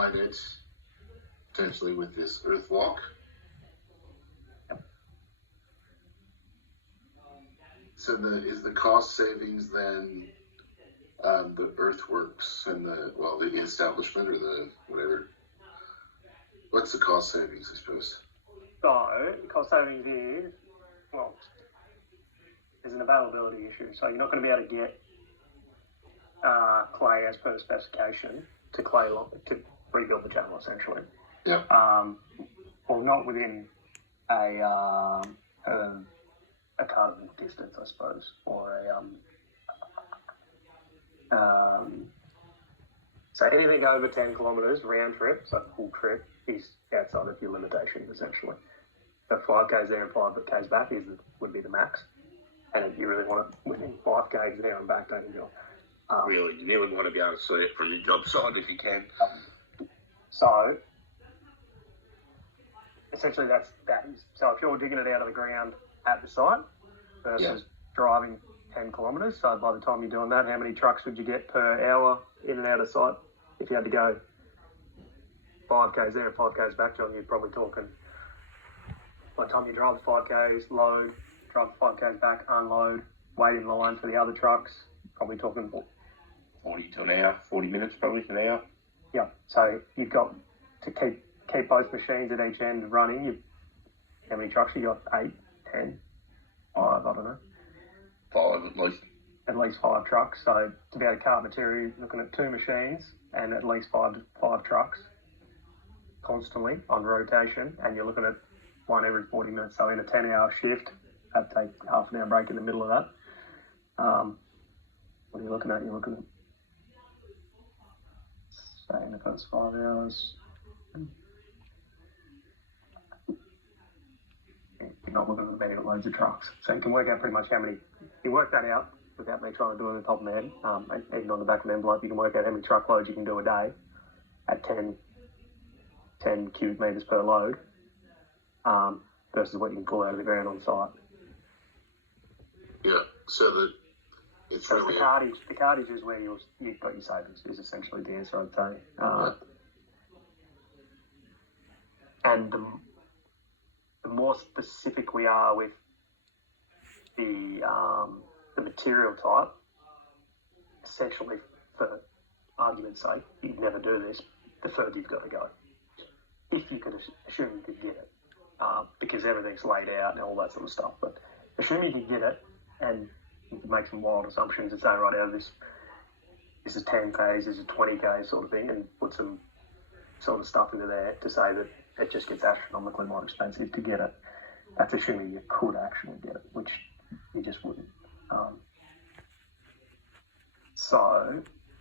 combine it potentially with this earth walk. So is the cost savings then the earthworks and the establishment or the whatever? What's the cost savings, I suppose? So the cost savings is, well, there's an availability issue. So you're not going to be able to get clay as per the specification to rebuild the channel essentially. Yeah. Well, not within a cardinal distance, I suppose, or so anything over 10 kilometres round trip, so full trip, is outside of your limitations essentially. So 5Ks there and 5Ks back would be the max. And if you really want it within 5Ks there and back, don't you? Really, you really want to be able to see it from your job site if you can. So essentially that is, so if you're digging it out of the ground at the site versus driving 10 kilometres, so by the time you're doing that, how many trucks would you get per hour in and out of site? If you had to go 5Ks there and 5Ks back, John, you're probably talking, by the time you drive the 5Ks, load, drive the 5Ks back, unload, wait in line for the other trucks, probably talking 40 to an hour, 40 minutes probably an hour. Yeah, so you've got to keep both machines at each end running. How many trucks you got? 8, 10, 5, I don't know. 5 at least. At least 5 trucks. So to be able to cart material, you're looking at 2 machines and at least 5 trucks constantly on rotation, and you're looking at one every 40 minutes. So in a 10-hour shift, that'd take half an hour break in the middle of that. What are you looking at? You're looking at, say, in the first 5 hours. You're not looking at many loads of trucks. So you can work out pretty much how many, you work that out without me trying to do it on the top of my head, even on the back of an envelope, you can work out how many truckloads you can do a day at 10 cubic metres per load versus what you can pull out of the ground on site. Yeah, so that it's so really... The cartage is where you've got your savings, is essentially the answer, I'd say. And the more specific we are with the material type, essentially, for argument's sake, you'd never do this, the further you've got to go. If you could assume you could get it, because everything's laid out and all that sort of stuff. But assume you could get it, and you can make some wild assumptions and say, right, out of this is 10Ks, this is 20K sort of thing, and put some sort of stuff into there to say that it just gets astronomically more expensive to get it. That's assuming you could actually get it, which you just wouldn't.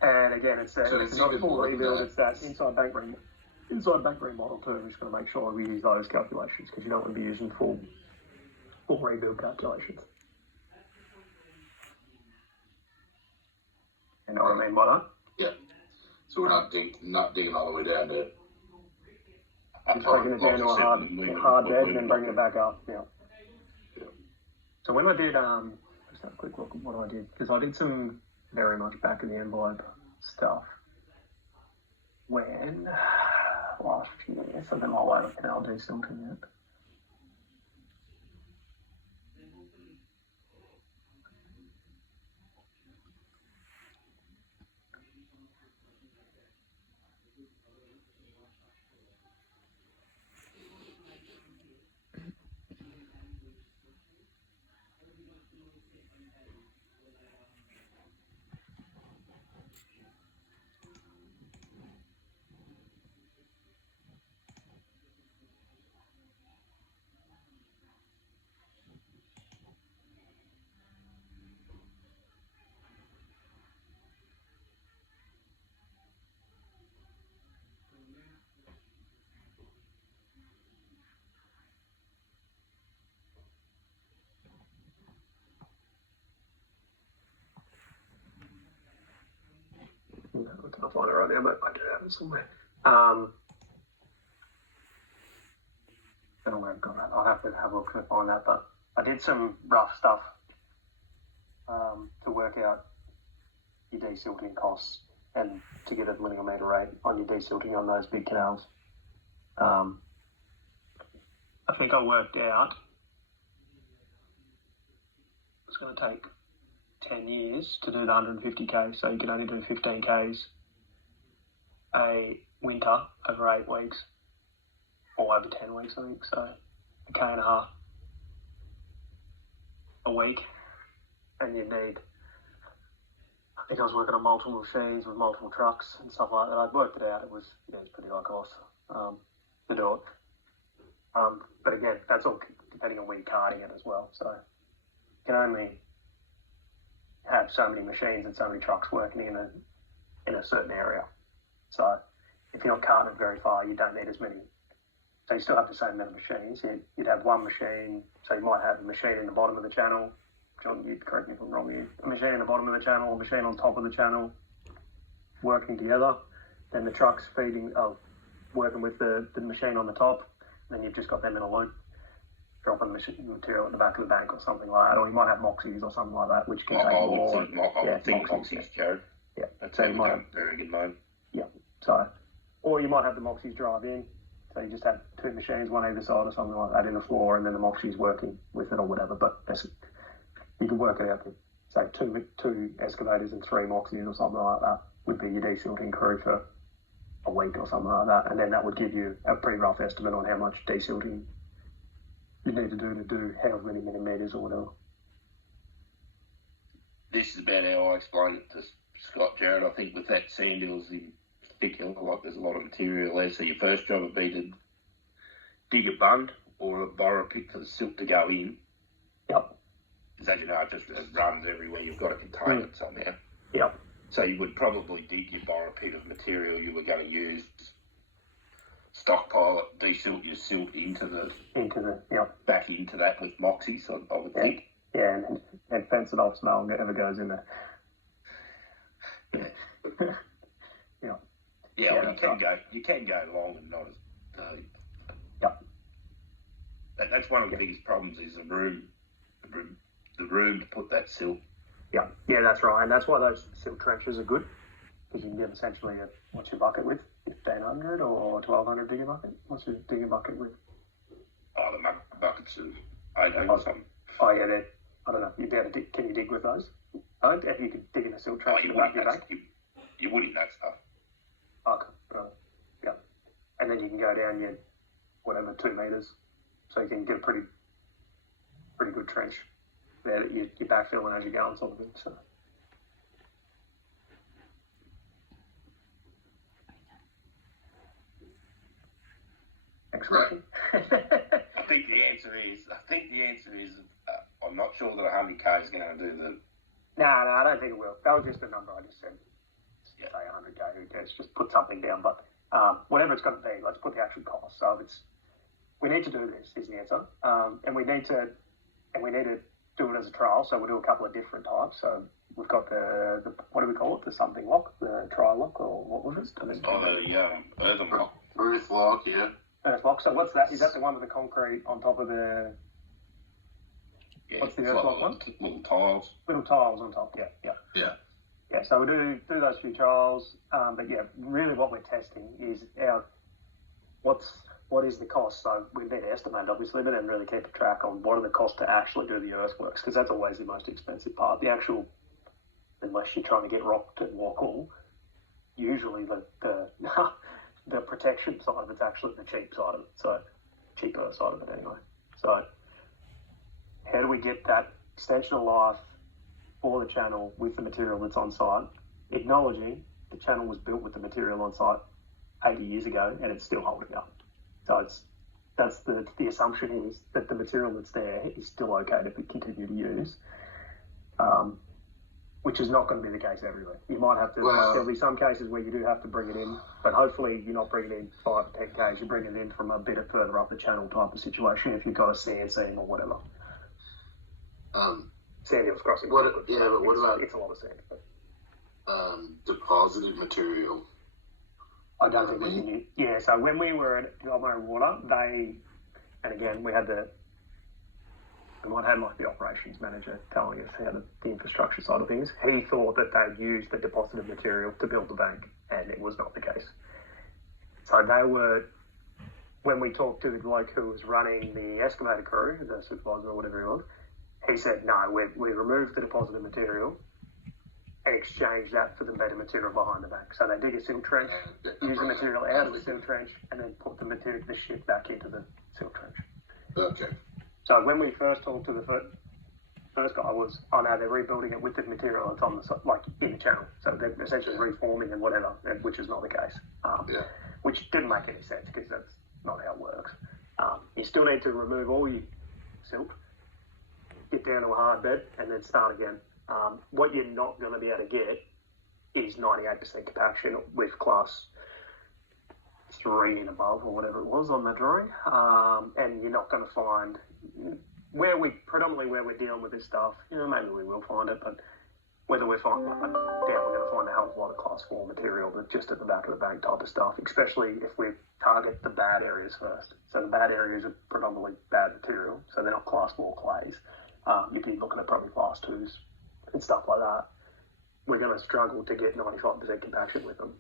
And again, it's not a full rebuild, it's that inside bank remodel too. We're just going to make sure we use those calculations, because you don't want to be using full rebuild calculations. You know what I mean by that? Yeah. So we're not digging all the way down to... Just breaking it down to a hard bed and then bringing it back up. Yeah. So when I did, just have a quick look at what I did, because I did some very much back of the envelope stuff when last year, so then I'll wait and I'll do something yet. I can't find it right now, but I do have it somewhere. I don't know where I've got it. I'll have to have a look to find that, but I did some rough stuff to work out your desilting costs and to get a linear metre rate on your desilting on those big canals. I think I worked out it's going to take 10 years to do the 150k, so you can only do 15k's a winter over 8 weeks, or over 10 weeks, I think, so a K and a half a week, and you need, I think I was working on multiple machines with multiple trucks and stuff like that. I worked it out, it was pretty high cost to do it. But again, that's all depending on where you're carting it as well. So you can only have so many machines and so many trucks working in a certain area. So if you're not carting it very far, you don't need as many. So you still have the same amount of machines. You'd have one machine, so you might have a machine in the bottom of the channel. John, you'd correct me if I'm wrong. A machine in the bottom of the channel, a machine on top of the channel, working together. Then the trucks working with the machine on the top. Then you've just got them in a loop, dropping material at the back of the bank or something like that. Or you might have Moxies or something like that, which can take more. I would think Moxies, Jared. Yeah. That's so you might have very good mode. Yeah. So, or you might have the Moxies drive in. So you just have 2 machines, one either side or something like that in the floor, and then the Moxies working with it or whatever. But you can work it out to, say, two excavators and 3 Moxies or something like that would be your desilting crew for a week or something like that. And then that would give you a pretty rough estimate on how much desilting you need to do however many millimetres or whatever. This is about how I explained it to Scott, Jared. I think with that sand hills in particular, like there's a lot of material there. So your first job would be to dig a bund or a borrow pit for the silt to go in. Yep. Because as you know, it just runs everywhere. You've got to contain it somehow. Yep. So you would probably dig your borrow pit of material you were going to use, stockpile it, desilt your silt back into that with Moxies, I would think. Yeah, and fence it off so no one ever goes in there. Yeah. Yeah, well, you can go long and not as deep. Yep. That's one of the biggest problems is the room to put that silt. Yeah, that's right, and that's why those silt trenches are good, because you can get essentially what's your bucket width? 1500 or 1200 digger bucket? What's your digger bucket width? Oh, the buckets of 800 or something. Oh yeah, I don't know. You'd be able to dig. Can you dig with those? I don't know if you could dig in a silt trench. You would in that stuff. Okay, right. Yeah, and then you can go down your 2 meters, so you can get a pretty good trench there that you're backfilling as you go on top of it. So. Next question. I think the answer is I'm not sure that 100k is going to do the. No, I don't think it will. That was just a number I just said. Say 100k. Who cares? Just put something down. But whatever it's going to be, let's put the actual cost. So we need to do this. Is the answer. And we need to do it as a trial. So we'll do a couple of different types. So we've got the what do we call it? The something lock, the trial lock, or what was it? The earthen lock. Earth lock, yeah. Earth lock. So what's that? Is that the one with the concrete on top of the? Yeah, what's the earth lock one? Little tiles. Little tiles on top. Yeah. Yeah. So we do those few trials. But yeah, really what we're testing is what is the cost. So we need to estimate obviously, but then really keep a track on what are the costs to actually do the earthworks, because that's always the most expensive part. The actual, unless you're trying to get rock and walk all, usually the protection side of it's actually the cheap side of it. So cheaper side of it anyway. So how do we get that extension of life for the channel with the material that's on site, acknowledging the channel was built with the material on site 80 years ago and it's still holding up. So that's the assumption is that the material that's there is still okay to continue to use, which is not going to be the case everywhere. You might have to, there'll be some cases where you do have to bring it in, but hopefully you're not bringing it in 5 to 10 k's, you're bringing it in from a bit further up the channel type of situation if you've got a sand seam or whatever. Sand hills crossing. But what about it's a lot of sand. But. Deposited material? I don't think we can. Yeah, so when we were at Goulburn Water, and again we had and what had like the operations manager telling us how the infrastructure side of things, he thought that they'd used the deposited material to build the bank, and it was not the case. So they were, when we talked to the bloke who was running the excavator crew, the supervisor or whatever he was, he said, no, we removed the deposited material and exchanged that for the better material behind the bank. So they dig a silt trench, use the material out of the silt trench, and then put the shit back into the silt trench. Okay. So when we first talked to the first guy was, oh no, they're rebuilding it with the material that's on the like in the channel. So they're essentially reforming and whatever, which is not the case. Which didn't make any sense because that's not how it works. You still need to remove all your silt, get down to a hard bed, and then start again. What you're not going to be able to get is 98% compaction with class 3 and above, or whatever it was on the drawing. And you're not going to find where we're dealing with this stuff. Maybe we will find it, but whether we're finding, I doubt we're going to find a hell of a lot of class 4 material that's just at the back of the bank type of stuff, especially if we target the bad areas first. So the bad areas are predominantly bad material, so they're not class 4 clays. You'd be looking at probably class 2s and stuff like that. We're going to struggle to get 95% compaction with them,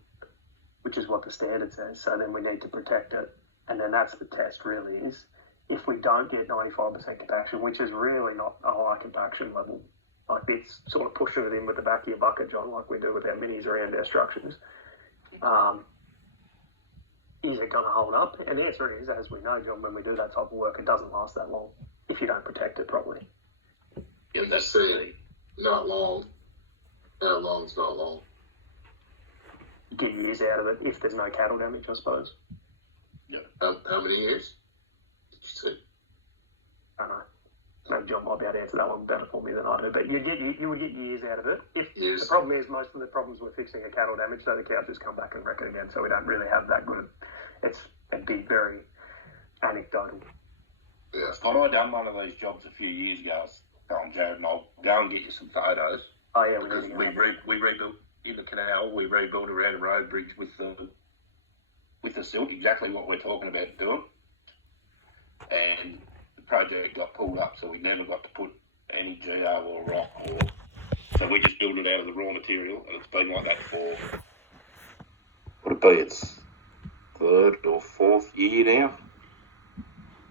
which is what the standard says. So then we need to protect it. And then that's the test really is, if we don't get 95% compaction, which is really not a high compaction level, like it's sort of pushing it in with the back of your bucket, John, like we do with our minis around our structures, is it going to hold up? And the answer is, as we know, John, when we do that type of work, it doesn't last that long if you don't protect it properly. Yeah, that's saying not long. How long's not long? Get years out of it if there's no cattle damage, I suppose. Yeah. How many years? Did you say? I don't know. Maybe John might be able to answer that one better for me than I do. But you would get years out of it. The problem is most of the problems we're fixing are cattle damage, so the cows just come back and wreck it again. So we don't really have that good. It'd be very anecdotal. Yeah. Scott, I done one of these jobs a few years ago. Jared, and I'll go and get you some photos. Oh yeah, because we rebuilt in the canal. We rebuilt around a road bridge with the silt, exactly what we're talking about doing. And the project got pulled up, so we never got to put any GO or rock so we just built it out of the raw material, and it's been like that for what it be? It's 3rd or 4th year now.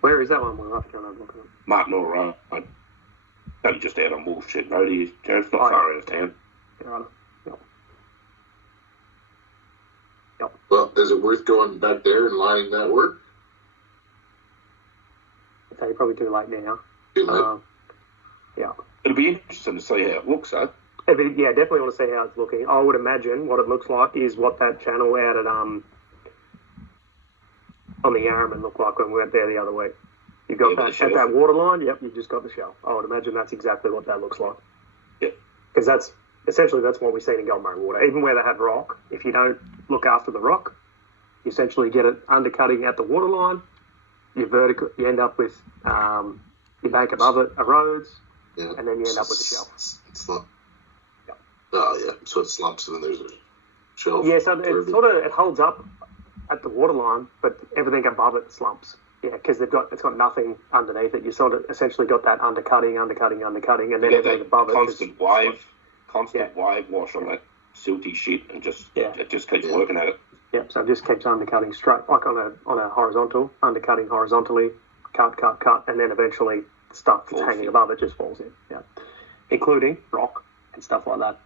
Where is that one? We'll have to go and look at it. Martin Road. Only just out on Wolfshed Road here, Jared. It's not far out of town. Yeah, yep. Well, is it worth going back there and lining that work? I'd say probably too late now. Too late? Yeah. It'll be interesting to see how it looks, though. Yeah, definitely want to see how it's looking. I would imagine what it looks like is what that channel out at on the Yarraman looked like when we went there the other week. You've got that at that water line. Yep, you've just got the shelf. I would imagine that's exactly what that looks like. Yep. Because that's what we've seen in Goulburn water. Even where they had rock, if you don't look after the rock, you essentially get it undercutting at the water line. You end up with your bank above it erodes, and then you end up with the shelf. Slump. Yeah. Oh yeah, so it slumps and then there's a shelf. Yeah, so it holds up at the water line, but everything above it slumps. Yeah, because it's got nothing underneath it. You sort of essentially got that undercutting, and then everything above constant wave wash on that silty shit, and it just keeps working at it. Yep. So it just keeps undercutting straight, like on a horizontal, undercutting horizontally, cut, and then eventually stuff that's hanging above it just falls in. Yeah, including rock and stuff like that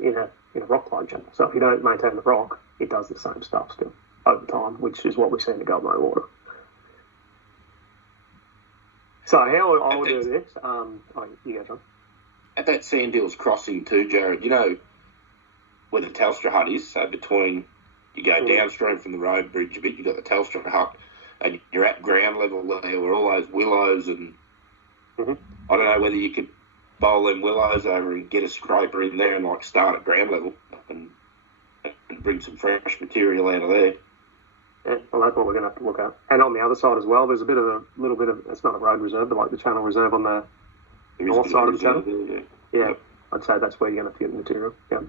in a rock line channel. So if you don't maintain the rock, it does the same stuff still over time, which is what we see in the Goulburn water. So how I would do this, you go, John. At that Sand Hills crossing too, Jared, you know where the Telstra hut is, so between, you go downstream from the road bridge a bit, you've got the Telstra hut, and you're at ground level there where all those willows and I don't know whether you could bowl them willows over and get a scraper in there and like start at ground level and bring some fresh material out of there. Yeah, well, that's what we're going to have to look at. And on the other side as well, there's a little bit of, it's not a road reserve, but like the channel reserve on the north side of the channel. Yeah, I'd say that's where you're going to get the material. Yeah.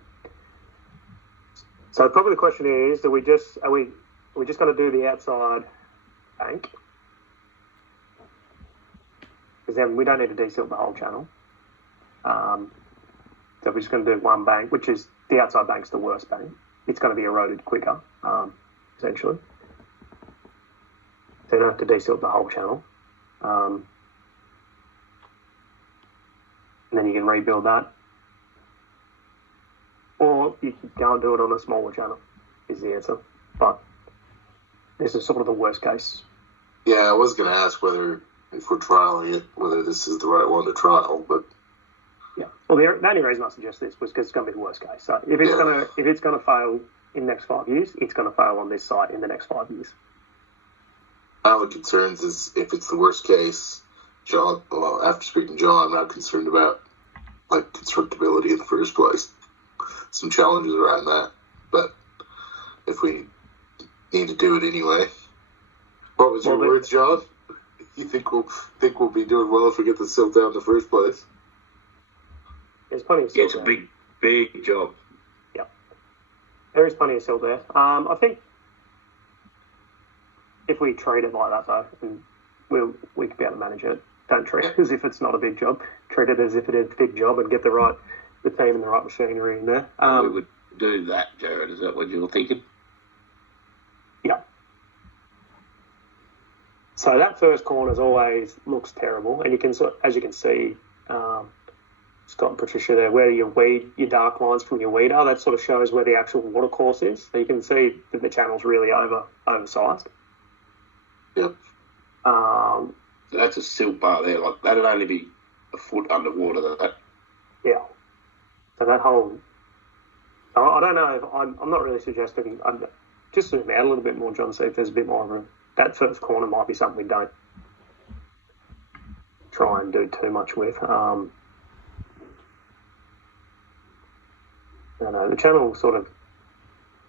So probably the question is, are we just going to do the outside bank? because then we don't need to desilt the whole channel. So we're just going to do one bank, which is the outside bank's the worst bank. It's going to be eroded quicker, essentially. So you don't have to desilt the whole channel. And then you can rebuild that. Or you can go and do it on a smaller channel, is the answer. But this is sort of the worst case. Yeah, I was going to ask whether, if we're trialing it, whether this is the right one to trial, but... Yeah. Well, the only reason I suggest this was because it's going to be the worst case. So if it's going to fail in the next 5 years, it's going to fail on this site in the next 5 years. My only concerns is if it's the worst case, John, well, after speaking to John, I'm not concerned about, like, constructability in the first place. Some challenges around that. But if we need to do it anyway... What was your words, John? You think we'll be doing well if we get the silt down in the first place? There's plenty of silt there. It's a big job. Yeah. There is plenty of silt there. I think if we treat it like that, though, we could be able to manage it. Don't treat it as if it's not a big job. Treat it as if it is a big job and get the team and the right machinery in there. We would do that, Jared. Is that what you were thinking? Yeah. So that first corner always looks terrible, and you can, as you can see, Scott and Patricia there, where your dark lines from your weed are, that sort of shows where the actual water course is. So you can see that the channel's really oversized. Yep. So that's a silt bar there. Like that'd only be a foot underwater. That. Yeah. So that whole, I don't know if I'm not really suggesting. Just zoom out a little bit more, John. See if there's a bit more of a. That first corner might be something we don't try and do too much with. I don't know, the channel sort of,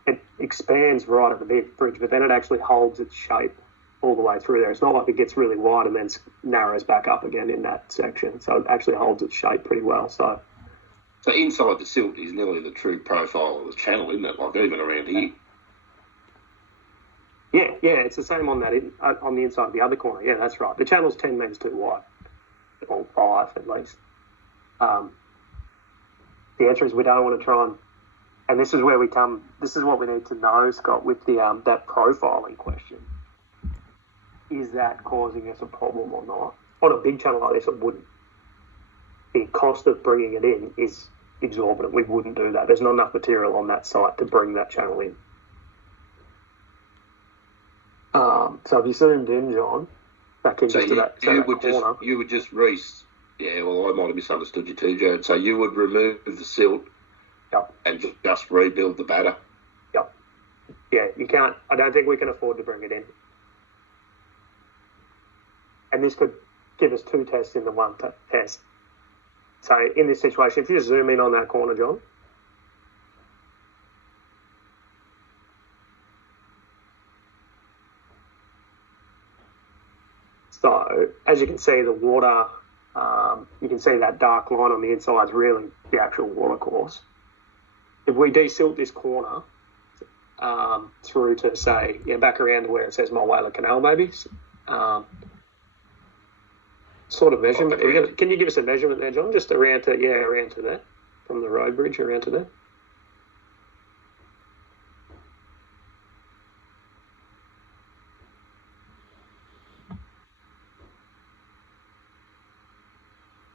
it expands right at the bridge, but then it actually holds its shape all the way through there. It's not like it gets really wide and then narrows back up again in that section. So it actually holds its shape pretty well. So inside the silt is nearly the true profile of the channel, isn't it? Like even around here. Yeah, it's the same on that on the inside of the other corner. Yeah, that's right. The channel's 10 metres too wide, or 5 at least. The answer is we don't want to try and this is where we come. This is what we need to know, Scott, with the that profiling question. Is that causing us a problem or not? On a big channel like this, it wouldn't. The cost of bringing it in is exorbitant. We wouldn't do that. There's not enough material on that site to bring that channel in. So if you zoomed in, John, back into that corner. You would just yeah, well, I might have misunderstood you too, Jared. So you would remove the silt and just rebuild the batter. Yep. Yeah, you can't. I don't think we can afford to bring it in. And this could give us 2 tests in the one test. So in this situation, if you just zoom in on that corner, John. So, as you can see, the water, you can see that dark line on the inside is really the actual water course. If we desilt this corner through to, say, back around to where it says Mulwala Canal, maybe, sort of measurement. Can you give us a measurement there, John? Just around to there, from the road bridge around to there.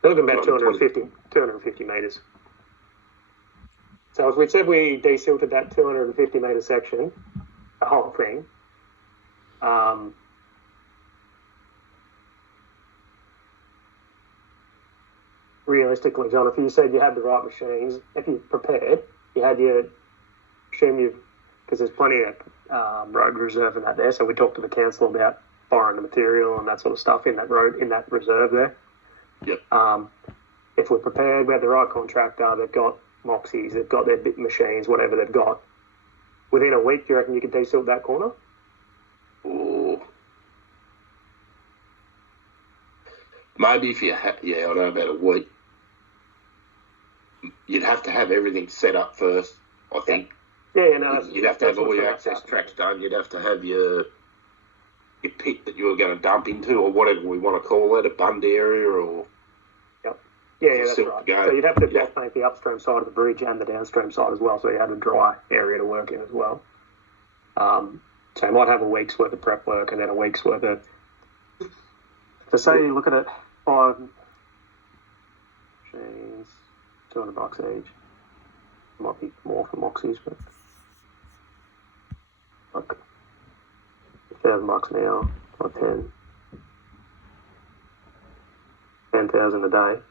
They're looking about 250 metres. So if we said we desilted that 250 metre section, the whole thing, realistically, John, if you said you had the right machines, if you're prepared, you had because there's plenty of road reserve and that there, so we talked to the council about borrowing the material and that sort of stuff in that reserve there. Yep. If we're prepared, we have the right contractor, they've got Moxies, they've got their bit machines, whatever they've got. Within a week, do you reckon you could desilt that corner? Oh. Maybe if you had, I don't know about a week. You'd have to have everything set up first, I think. Yeah, no. You'd have to have all your access tracks done. You'd have to have your pit that you were going to dump into, or whatever we want to call it, a bund area, or yeah, that's silt right. to go. So you'd have to paint the upstream side of the bridge and the downstream side as well, so you had a dry area to work in as well. So you might have a week's worth of prep work and then a week's worth of. So say you look at it, 5 machines, $200 each. Might be more for Moxies, but like $1,000 an hour, or 10,000 a day.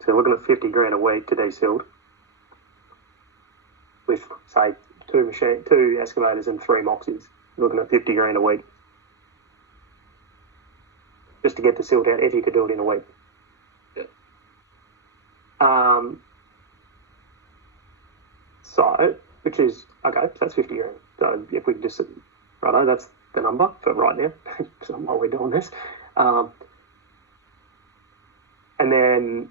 So you're looking at 50 grand a week to desilt with, say, two excavators and 3 Moxies. You're looking at 50 grand a week just to get the silt out if you could do it in a week. Yeah. So, which is, okay, so that's 50 grand. So if we just, righto, that's the number for right now, so while we're doing this. And then,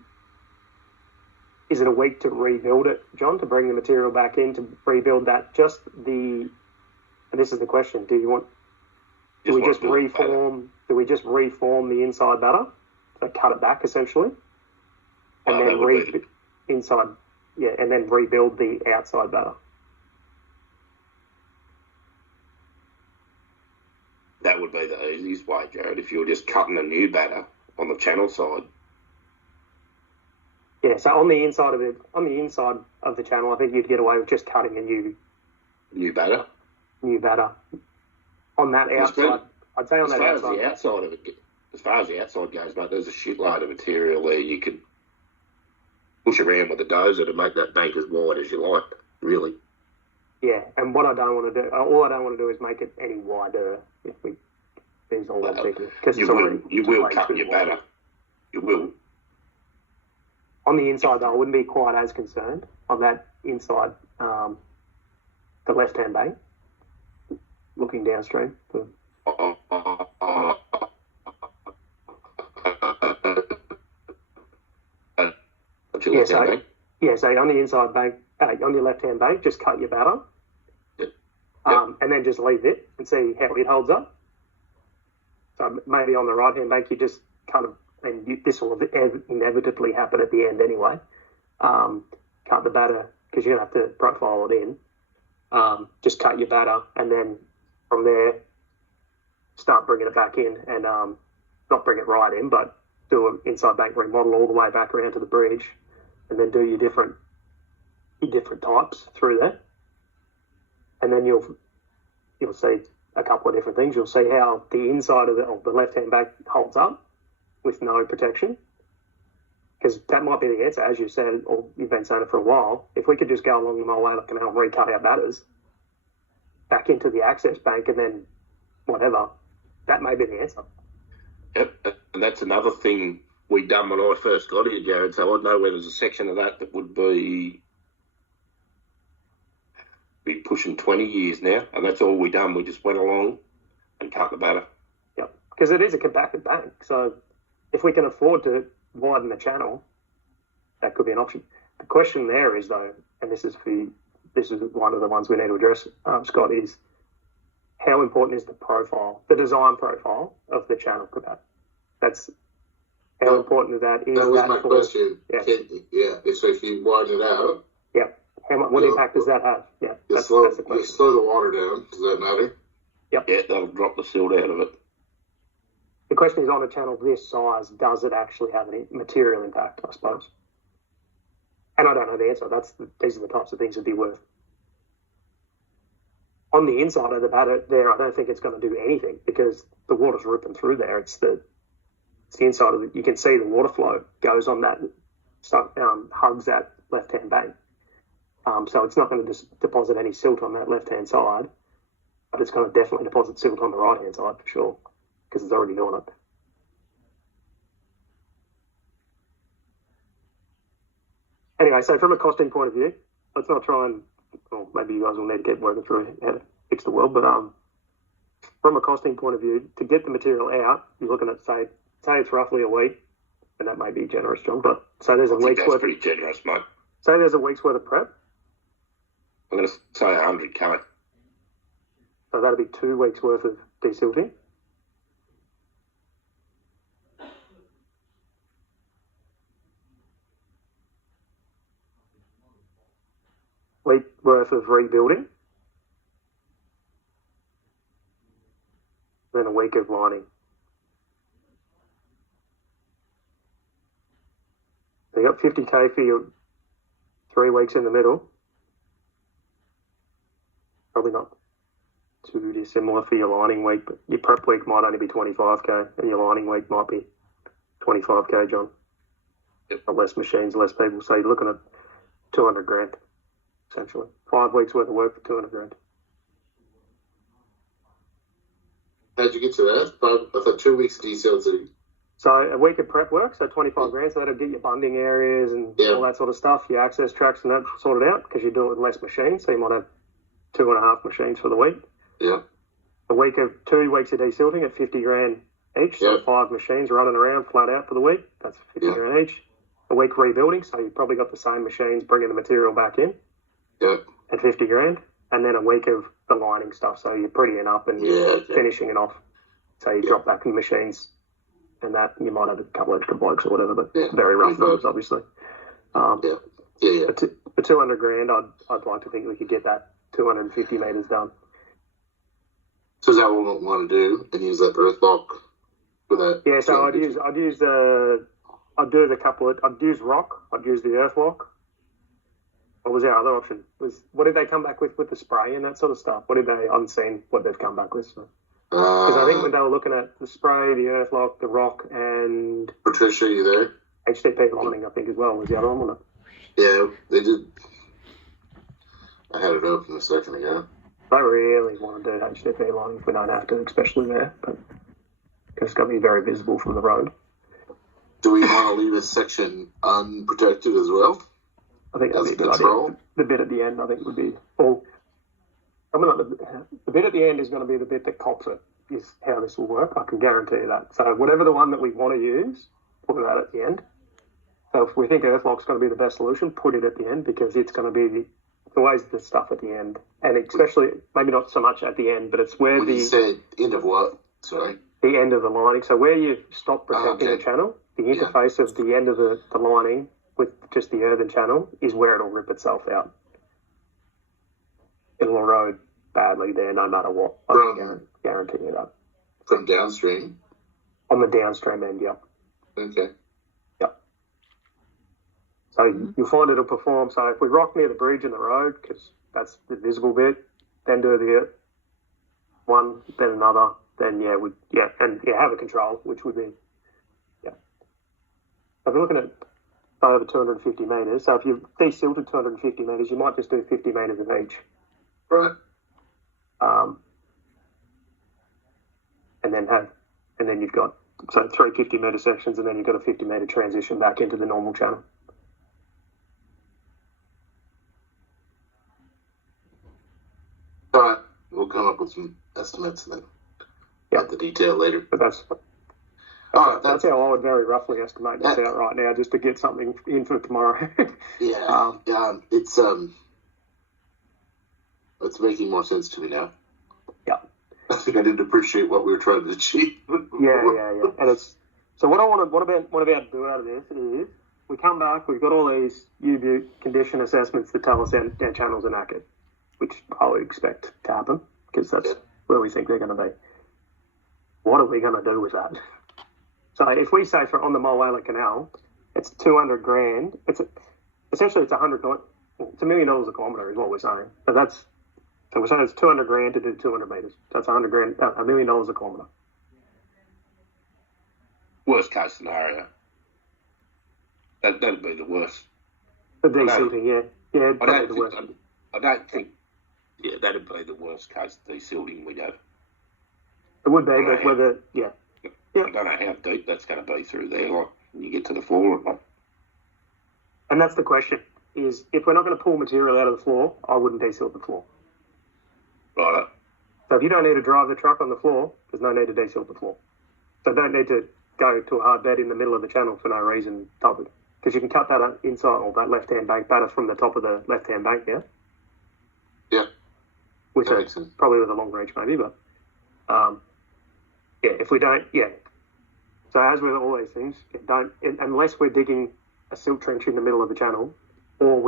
is it a week to rebuild it, John, to bring the material back in, to rebuild that? Just the, and this is the question, do we just reform the inside batter? So cut it back, essentially? And then inside, yeah, and then rebuild the outside batter. That would be the easiest way, Jared, if you were just cutting a new batter on the channel side. Yeah, so on the inside of the channel, I think you'd get away with just cutting a new batter. On that outside, I'd say on that outside. As far as the outside goes, mate, there's a shitload of material there you could push around with a dozer to make that bank as wide as you like, really. Yeah, and what I don't want to do, all I don't want to do is make it any wider. If we, these all I'm thinking, because you will cut your batter. You will. On the inside, though, I wouldn't be quite as concerned on that inside, the left-hand bank, looking downstream. So on the inside bank, on your left-hand bank, just cut your batter, and then just leave it and see how it holds up. So maybe on the right-hand bank, you just kind of, and this will inevitably happen at the end anyway, cut the batter, because you're going to have to profile it in. Just cut your batter, and then from there, start bringing it back in, and not bring it right in, but do an inside bank remodel all the way back around to the bridge, and then do your different types through there. And then you'll see a couple of different things. You'll see how the inside of the left-hand bank holds up with no protection, because that might be the answer, as you said, or you've been saying it for a while. If we could just go along the Mulwala Canal and recut our batters back into the access bank and then whatever, that may be the answer. Yep, and that's another thing we done when I first got here, Jared. So I'd know where there's a section of that would be pushing 20 years now, and that's all we done. We just went along and cut the batter. Yep, because it is a compacted bank, so if we can afford to widen the channel, that could be an option. The question there is, though, and this is one of the ones we need to address, Scott, is how important is the design profile of the channel compact? That's how important is that? That was my question. Yeah. So if you widen it out, what impact does that have? Yeah, that's the question. You slow the water down. Does that matter? Yep. Yeah, that'll drop the silt out of it. The question is, on a channel this size, does it actually have any material impact, I suppose? And I don't know the answer. These are the types of things that'd be worth. On the inside of the batter there, I don't think it's going to do anything because the water's ripping through there. It's the inside of it. You can see the water flow goes on that, hugs that left-hand bank. So it's not going to deposit any silt on that left-hand side, but it's going to definitely deposit silt on the right-hand side for sure, because it's already doing it. Anyway, so from a costing point of view, let's not try and, well, maybe you guys will need to get working through how to fix the world, but from a costing point of view, to get the material out, you're looking at, say it's roughly a week, and that may be generous, John, but say there's a week's worth. That's pretty generous, mate. Say there's a week's worth of prep. I'm going to say 100K. So So that'll be 2 weeks worth of desilting. Week worth of rebuilding. Then a week of lining. So you got 50k for your 3 weeks in the middle. Probably not too dissimilar for your lining week, but your prep week might only be 25k, and your lining week might be 25k, John. Yep. Less machines, less people. So you're looking at 200 grand, essentially. 5 weeks worth of work for 200 grand. How'd you get to that? I thought 2 weeks of DCLT. So a week of prep work, so 25 grand, so that'll get your bunding areas and all that sort of stuff, your access tracks and that sorted out, because you do it with less machines, so you might have 2.5 machines for the week. Yeah. A week of 2 weeks of desilting at 50 grand each, so 5 machines running around flat out for the week, that's 50 grand each. A week rebuilding, so you've probably got the same machines bringing the material back in at 50 grand. And then a week of the lining stuff, so you're prettying up and you're finishing it off. So you drop back in the machines and that, you might have a couple extra blokes or whatever, but very rough numbers, obviously. For 200 grand, I'd like to think we could get that 250 metres done. So is that what we want to do, and use that earth lock for that? Yeah, so I'd use rock, I'd use the earth lock. What was our other option? What did they come back with the spray and that sort of stuff? What did they? I haven't seen what they've come back with. Because I think when they were looking at the spray, the earth lock, the rock, and Patricia, you there? HDP lining, I think as well was the other one, wasn't it? Yeah, they did. I had it open a second ago. I really want to do HDP lining if we don't have to, especially there, but it's going to be very visible from the road. Do we want to leave a section unprotected as well? I think that'd be a good idea. The bit at the end, I think, would be all. I mean, the bit at the end is going to be the bit that cops it, is how this will work. I can guarantee you that. So whatever the one that we want to use, put that at the end. So if we think Earthlock's going to be the best solution, put it at the end, because it's going to be always the stuff at the end. And especially, maybe not so much at the end, but it's where you said end of what? Sorry? The end of the lining. So where you stop protecting the channel, the interface of the end of the lining with just the earthen channel is where it'll rip itself out. It'll erode badly there no matter what. I can guarantee you that. From downstream? On the downstream end, yeah. Okay. Yep. So you'll find it'll perform. So if we rock near the bridge and the road, because that's the visible bit, then do the one, then another, then have a control, which would be, if you're looking at over 250 metres, so if you've desilted 250 metres, you might just do 50 metres of each. Right. And then you've got 3 50-metre sections, and then you've got a 50-metre transition back into the normal channel. All right, we'll come up with some estimates and then get the detail later. But that's how I would very roughly estimate this out right now, just to get something in for tomorrow. It's making more sense to me now. Yeah. I think I didn't appreciate what we were trying to achieve. Yeah. And it's so what about to do out of this is we come back, we've got all these UV condition assessments that tell us our channels are knackered, which I would expect to happen because that's where we think they're going to be. What are we going to do with that? So if we say on the Mulwala Canal, it's 200 grand. Essentially it's $1 million a kilometre is what we're saying. So we're saying it's 200 grand to do 200 metres. That's 100 grand, $1 million a kilometre. Worst case scenario. That'd be the worst. The desilting, yeah, probably the worst. I don't think. Yeah, that'd be the worst case desilting we'd have. It would be, but whether I don't know how deep that's going to be through there. Like when you get to the floor, and that's the question: is if we're not going to pull material out of the floor, I wouldn't desilt the floor. Right. So if you don't need to drive the truck on the floor, there's no need to desilt the floor. So don't need to go to a hard bed in the middle of the channel for no reason, because you can cut that inside or that left-hand bank batter from the top of the left-hand bank, Yeah. which That are makes sense. probably with a long reach maybe, but if we don't, So as with all these things, unless we're digging a silt trench in the middle of the channel, or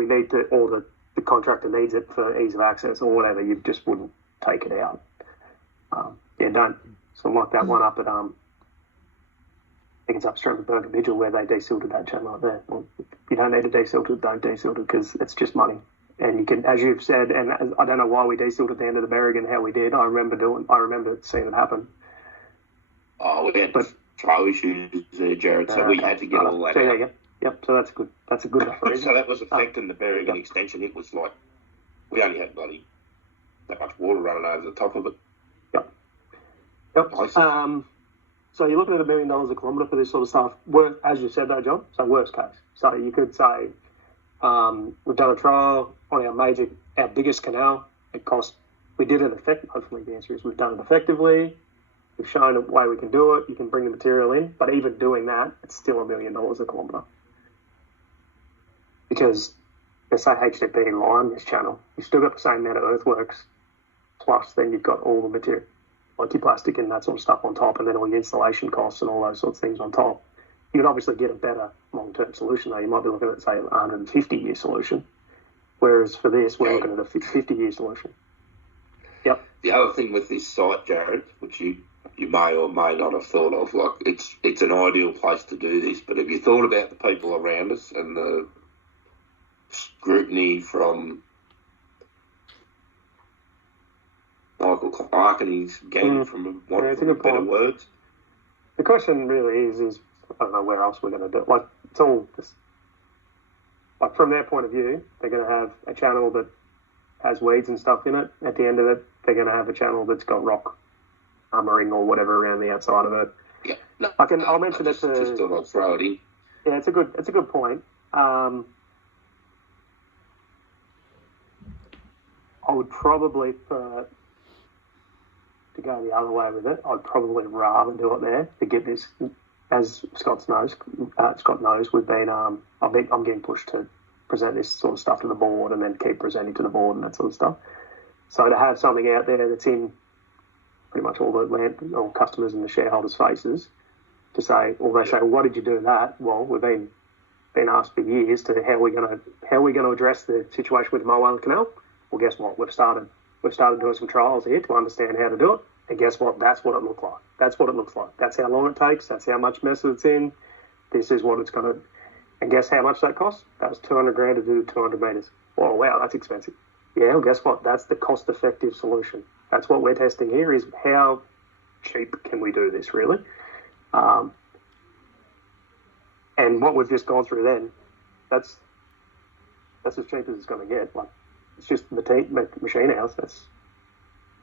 the contractor needs it for ease of access or whatever, you just wouldn't take it out. Don't. So like that one up at I think it's upstream of Burger Vigil where they desilted that channel up there. Well, if you don't need to desilt it, don't desilt it because it's just money. And you can, as you've said, and I don't know why we desilted the end of the Berrigan, how we did. I remember seeing it happen. Oh, we had flow issues there, Jared, so we had to get all that out. Yeah. Yep, so that's a good enough reason. So that was affecting the Berrigan extension. It was like, we only had that much water running over the top of it. Yep. So you're looking at $1 million a kilometre for this sort of stuff. As you said though, John, so worst case. So you could say we've done a trial on our biggest canal. We did it effectively. Hopefully the answer is we've done it effectively. We've shown a way we can do it. You can bring the material in, but even doing that, it's still $1 million a kilometre. Because let's say HDP line this channel, you've still got the same amount of earthworks, plus then you've got all the material, like your plastic and that sort of stuff on top, and then all your installation costs and all those sorts of things on top. You can obviously get a better long-term solution though. You might be looking at, say, a 150-year solution, whereas for this, we're looking at a 50-year solution. Yep. The other thing with this site, Jared, which you may or may not have thought of, like it's an ideal place to do this, but have you thought about the people around us and the scrutiny from Michael Clark and his gang, from better words? The question really is I don't know where else we're going to do it. Like, it's all just, like, from their point of view, they're going to have a channel that has weeds and stuff in it. At the end of it, they're going to have a channel that's got rock armouring or whatever around the outside of it. Yeah, no, I'll mention it to. Just thought I'd throw it in. Yeah, it's a good point. I would probably to go the other way with it. I'd probably rather do it there to get this. As Scott knows, we've been. I'm getting pushed to present this sort of stuff to the board and then keep presenting to the board and that sort of stuff. So to have something out there that's in pretty much all the customers and the shareholders' faces to say, or they say, well, what did you do with that? Well, we've been asked for years to how are we going to address the situation with the Moe Island Canal? Well, guess what? We've started doing some trials here to understand how to do it. And guess what? That's what it looks like. That's how long it takes. That's how much mess it's in. This is what it's going to. And guess how much that costs? That was $200,000 to do 200 metres. Oh, wow, that's expensive. Yeah, well, guess what? That's the cost-effective solution. That's what we're testing here is how cheap can we do this, really? And what we've just gone through then, that's as cheap as it's going to get. Like, it's just machine hours.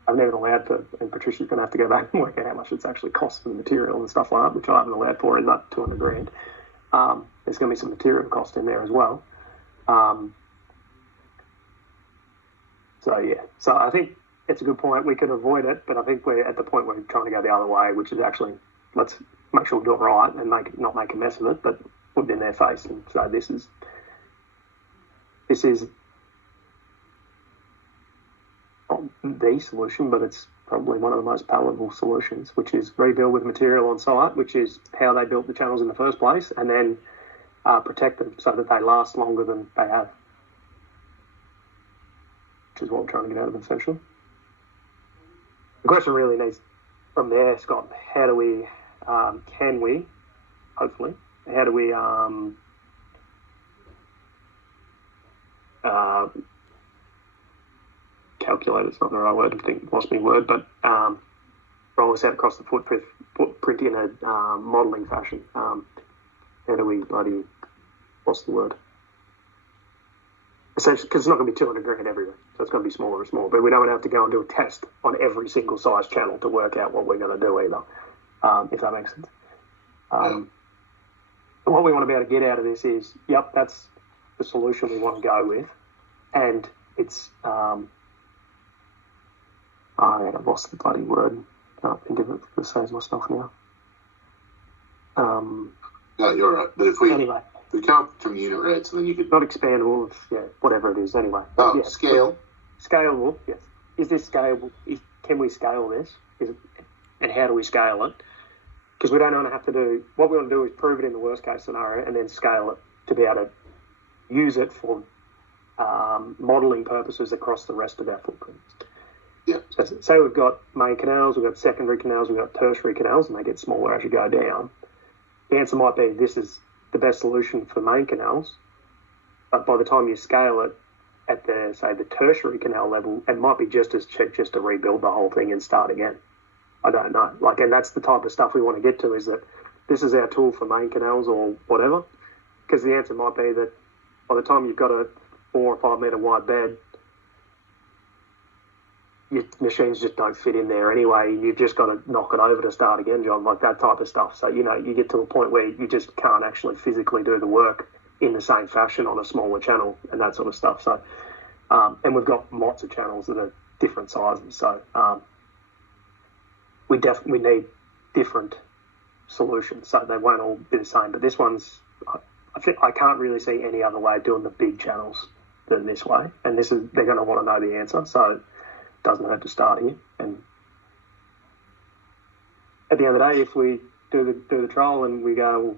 I've never allowed for, and Patricia's going to have to go back and work out how much it's actually cost for the material and stuff like that, which I haven't allowed for, is up $200,000. There's going to be some material cost in there as well. So I think it's a good point. We could avoid it, but I think we're at the point where we're trying to go the other way, which is actually, let's make sure we do it right and not make a mess of it, but put it in their face and say this is not the solution, but it's probably one of the most palatable solutions, which is rebuild with material on site, which is how they built the channels in the first place, and then protect them so that they last longer than they have, which is what we're trying to get out of them, essentially. The question really needs, from there, Scott, how do we, can we, hopefully, how do we calculate, it's not the right word, I think lost me word, but roll this out across the footprint in a modelling fashion. How do we what's the word? Essentially, because it's not going to be $200,000 everywhere, so it's going to be smaller and smaller. But we don't have to go and do a test on every single size channel to work out what we're going to do either, if that makes sense. What we want to be able to get out of this is, yep, that's the solution we want to go with, and it's I've lost the bloody word. Can't think of it. It saves myself now. No, you're right. But if we can't from unit rates, then you could not expandable. Whatever it is. Anyway. Scale. Scalable. Yes. is this scalable? Can we scale this? And how do we scale it? Because we don't want to have to do, what we want to do is prove it in the worst case scenario and then scale it to be able to use it for modelling purposes across the rest of our footprint. Yeah. So say we've got main canals, we've got secondary canals, we've got tertiary canals, and they get smaller as you go down. The answer might be this is the best solution for main canals, but by the time you scale it at the tertiary canal level, it might be just as cheap just to rebuild the whole thing and start again. I don't know. And that's the type of stuff we want to get to, is that this is our tool for main canals or whatever. Because the answer might be that by the time you've got a 4 or 5 metre wide bed, your machines just don't fit in there anyway. You've just got to knock it over to start again, John, like that type of stuff. So, you get to a point where you just can't actually physically do the work in the same fashion on a smaller channel and that sort of stuff. So, and we've got lots of channels that are different sizes. So, we definitely need different solutions. So they won't all be the same. But this one's, I can't really see any other way of doing the big channels than this way. And they're going to want to know the answer. So it doesn't hurt to start here. And at the end of the day, if we do the trial and we go, well,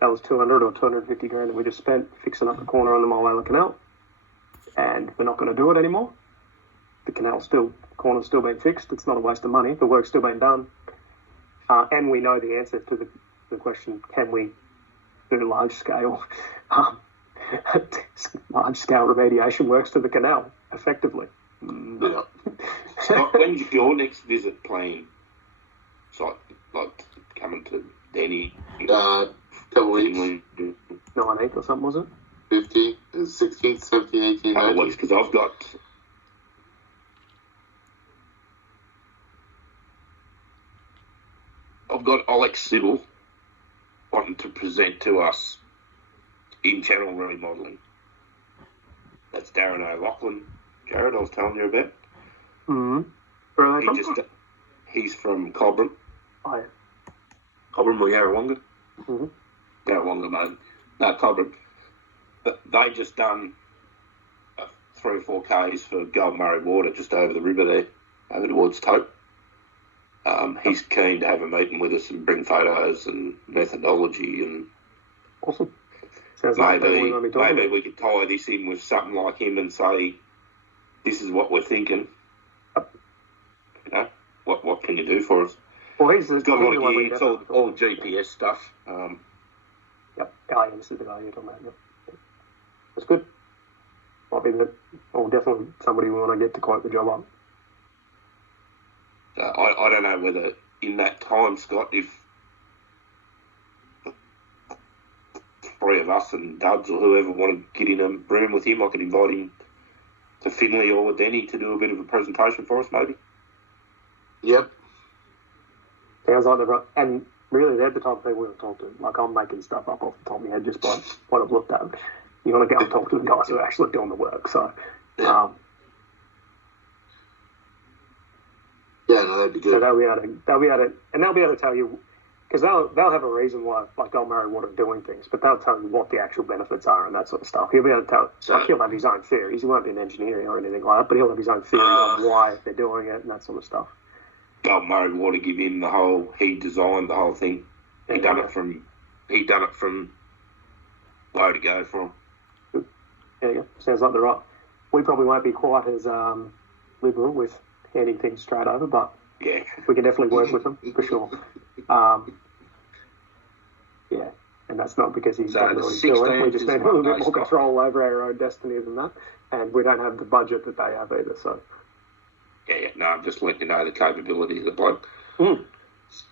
that was 200 or 250 grand that we just spent fixing up the corner on the Mulwala Canal, and we're not going to do it anymore. The corner's still being fixed. It's not a waste of money. The work's still being done. And we know the answer to the question, can we do large-scale remediation works to the canal effectively? No. Scott, when's your next visit planned? It's like coming to Denny? Couple weeks. 19th or something, was it? 15, 16th, 17th, 18th, 19th. Because I've got Alex Siddle wanting to present to us in channel remodelling. That's Darren O'Loughlin. Jared, I was telling you about. Mm-hmm. Where are they from? He's from Cobram. Oh, yeah. Cobram or Yarrawonga? Mm-hmm. Yarrawonga, mate. No, Cobram. But they just done 3 or 4 Ks for Gold Murray Water just over the river there, over towards Tope. He's keen to have a meeting with us and bring photos and methodology, and awesome. Sounds maybe we could tie this in with something like him and say, this is what we're thinking. What can you do for us? Well, he's got a lot of gear. It's all GPS stuff. Yep. Yeah, this is the guy you're talking about. Yep. That's good. Might be definitely somebody we want to get to quote the job on. I don't know whether in that time, Scott, if 3 of us and Duds or whoever want to get in a room with him, I could invite him to Finley or Denny to do a bit of a presentation for us, maybe. Yep. Sounds like and really they're the type of people we'll talk to. Like, I'm making stuff up off the top of my head just by what I've looked at. You want to go and talk to the guys who are actually doing the work. So, yeah, no, that'd be good. So they'll be able to tell you, because they'll have a reason why, like Gold Murray Water doing things, but they'll tell you what the actual benefits are and that sort of stuff. He'll be able to tell. He'll have his own theories. He won't be an engineer or anything like that, but he'll have his own theories on why they're doing it and that sort of stuff. Gold Murray Water give him he designed the whole thing. He done it from low to go for him. There you go. Sounds like the right. We probably won't be quite as liberal with handing things straight over, but yeah, we can definitely work with them for sure. Yeah, and that's not because he's done what he's doing. We just need a little bit more control over our own destiny than that, and we don't have the budget that they have either. So yeah, no, I'm just letting you know the capability of the bloke. Mm.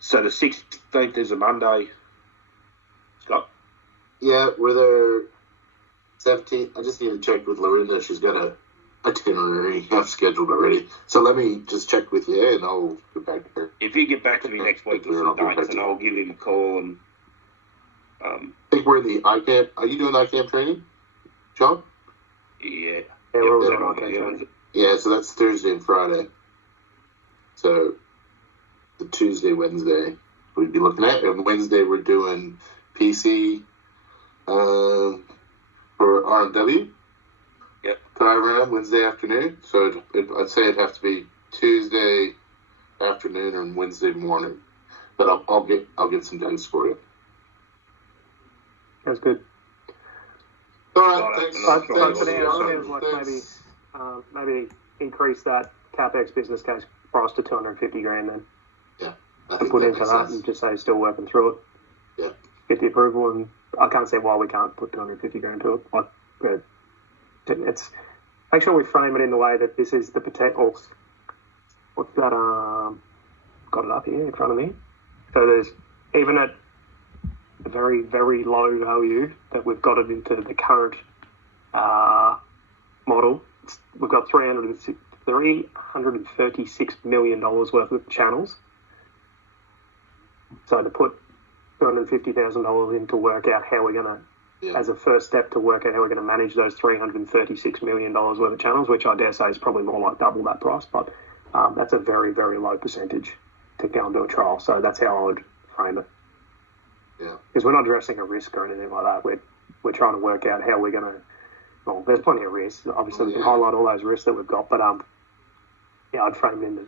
So the 16th is a Monday, Scott. Yeah, we're there. 17th. I just need to check with Lorinda. She's got a itinerary half scheduled already. So let me just check with you, and I'll get back to her. If you get back to me next week with some dates, and I'll give him a call. And I think we're in the ICAM. Are you doing ICAM training, John? Yeah. We're on ICAM training. Yeah, so that's Thursday and Friday. So the Tuesday, Wednesday we'd be looking at. And Wednesday we're doing PC for RMW. Yep. around Wednesday afternoon. So I'd say it'd have to be Tuesday afternoon and Wednesday morning. But I'll get some dates for you. That's good. All right, thanks. So for now, it John. sounds like maybe increase that CapEx business case price to 250 grand then. I And think put that into makes that sense. and just say still working through it. Yeah. Get the approval, and I can't see why we can't put 250 grand to it. Like, it's make sure we frame it in the way that this is the potential. What's that? Got it up here in front of me. So there's even at a very, very low value that we've got it into the current model. We've got $336 million worth of channels. So to put $250,000 in to work out how we're going to, as a first step to work out how we're going to manage those $336 million worth of channels, which I dare say is probably more like double that price, but that's a very, very low percentage to go and do a trial. So that's how I would frame it. Yeah. Because we're not addressing a risk or anything like that. We're trying to work out how we're going to. Well, there's plenty of risks. Obviously, we can highlight all those risks that we've got, but I'd frame it in the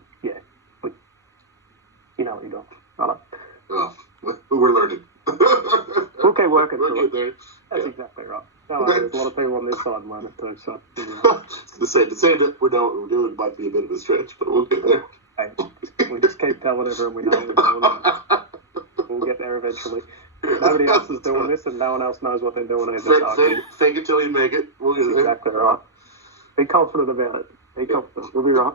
you know what you're doing. Right. Well, we're learning. We'll keep working We're through it. there. That's exactly right. No, there's a lot of people on this side learning too. So To say that we know what we're doing might be a bit of a stretch, but we'll get there. hey, we just keep telling everyone we know what we're doing. And we'll get there eventually. Nobody else is doing this, and no one else knows what they're doing either. Fake it till you make it. We'll get there. Exactly right. Be confident about it. Be confident. We'll be right.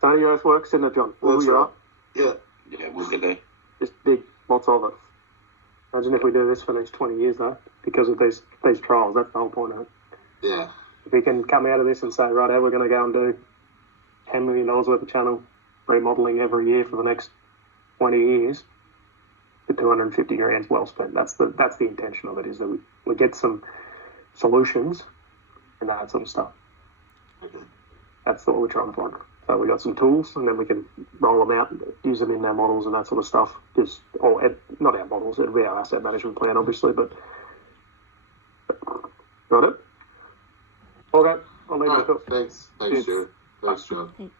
Tony Earthworks, isn't it, John? We'll be right. Yeah. Yeah, we'll get there. Just big, lots of it. Imagine if we do this for the next 20 years, though, because of these trials. That's the whole point of it. Yeah. If we can come out of this and say, right, we're going to go and do $10 million worth of channel remodeling every year for the next 20 years, the 250 grand's well spent. That's the intention of it, is that we get some solutions and that sort of stuff. Okay. That's what we're trying to find. So we got some tools, and then we can roll them out, use them in our models and that sort of stuff. Not our models, it'll be our asset management plan, obviously, but got it. Okay, I'll leave it. Thanks, Jared. Thanks, John.